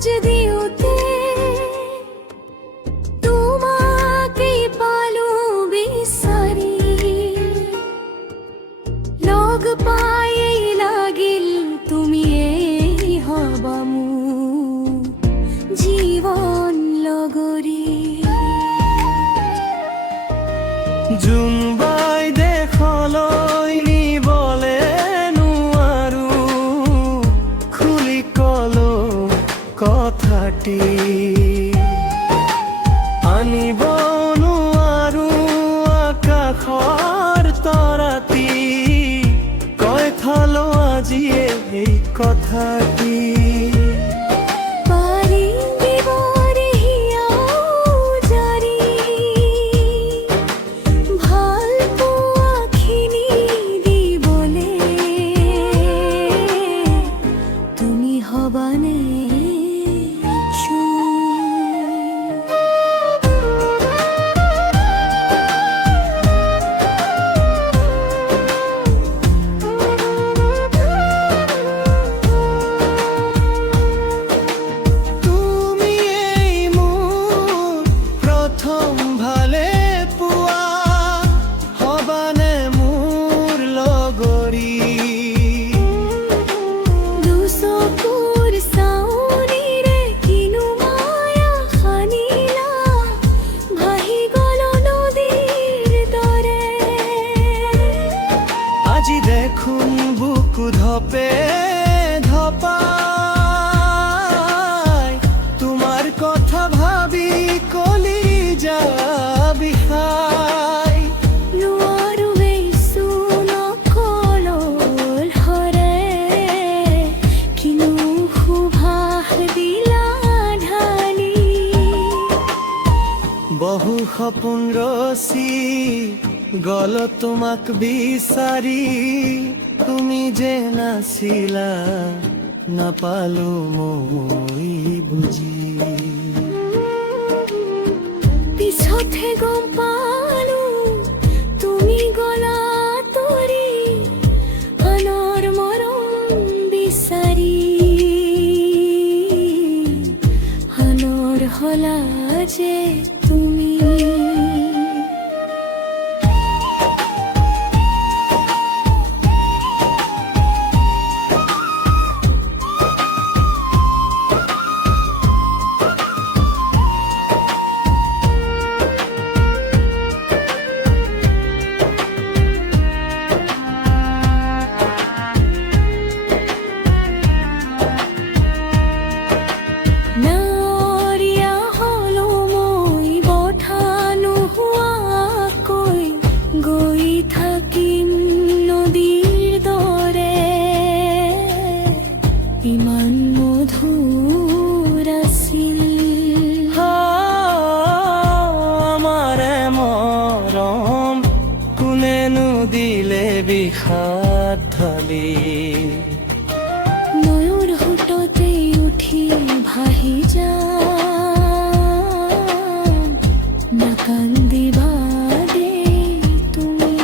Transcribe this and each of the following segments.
খোঁজ দিওতে তোমাকে পালো বিচাৰি লগ পাই লাগিল তুমিয়েই হবা মোৰ জীৱন লগৰী জোনবাই দেশলৈ নিবলে নোৱাৰো খুলি কলো কথাটি আনিব নোৱাৰো আকাশৰ তৰাতি কৈ থলো আজিয়ে এই কথাটি দেখোন বুকু ধপে ধপাই তোমার কথা ভাবি কলি যাবি খাই নোৱাৰো বেচু নকলল হৰে কিনো সুভাষ দিলা ঢালি বহু সপোন ৰচি গল তোমাক বিচাৰি তুমি যে নাছিলা নাপালো মই বুজি পিছতহে গম পালো তুমি গলা তৰি আনৰ মৰম বিচাৰি আনৰ হলা যে তুমি ইমান মধুৰ আছিল আমাৰে মৰম কোনেনো দিলে বিষাদ ঢালি নয়ৰ সোঁততে উঠি ভাহি যাম নাকান্দিবা দেই তুমি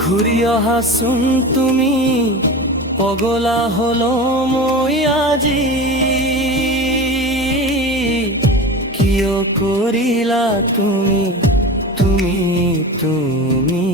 ঘূৰি অহাচোন তুমি পগলা হলো মই আজি কিয় কৰিলা তুমি তুমি তুমি